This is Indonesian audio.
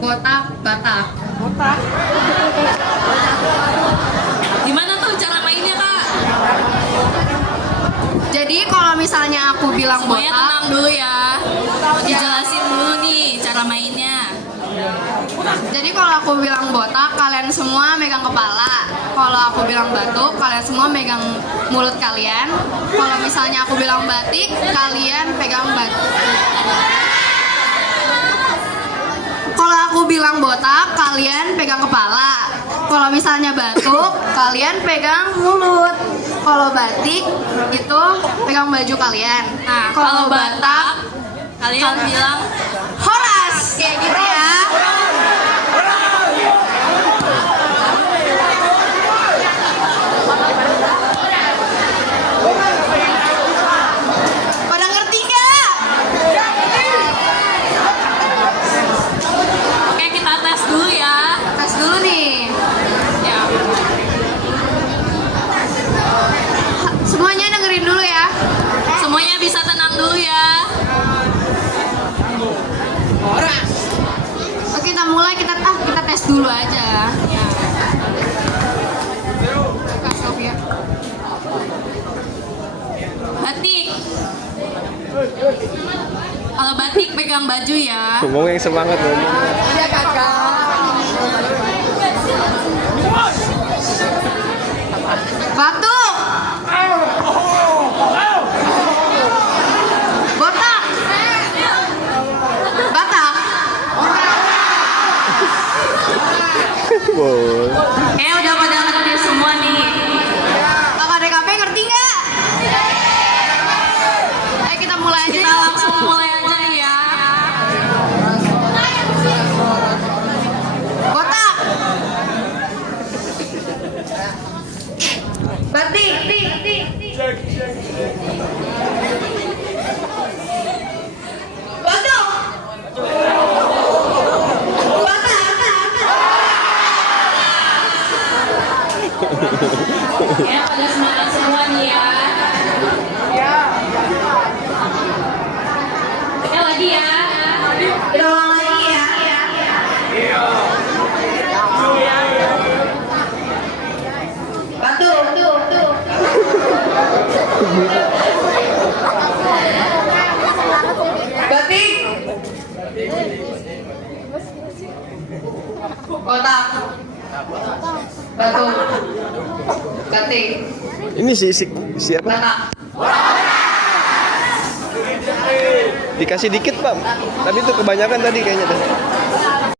botak, batak. Botak. Gimana tuh cara mainnya, Kak? Jadi kalau misalnya aku bilang Semuanya botak, tenang dulu ya. Dijelasin dulu nih cara mainnya. jadi kalau aku bilang botak, kalian semua megang kepala. Kalau aku bilang batuk, kalian semua megang mulut kalian. Kalau misalnya aku bilang batik, kalian pegang batik. Kalau aku bilang botak, kalian pegang kepala. Kalau misalnya batuk, kalian pegang mulut. Kalau batik, itu pegang baju kalian. Nah, Kalau batak, kalian bilang horas. Kayak gitu ya. Pada ngerti nggak? oke, kita tes dulu ya. Tes dulu nih. Ya. Semuanya dengerin dulu ya. Semuanya bisa tenang dulu ya. Oke, kita mulai, kita tes dulu aja. Kak Sofia. Batik. Kalau batik pegang baju ya. Ngomong yang semangat ngomong. Iya, Kakak. Batuk. Botak. Batak. Boy. Udah pada ngerti semua nih. Kakak DKP ngerti nggak? Ayo kita mulai aja. Kita langsung mulai aja nih ya. Botak. Batik. Batuk. Batak. Ya, pada semangat semua nih ya. Lagi ya. Kita ulang lagi ya. Batuk. Batik. Kotak. Batuk. Batik. Ini siapa? Batak. Dikasih dikit, Pak. Tadi itu kebanyakan tadi kayaknya.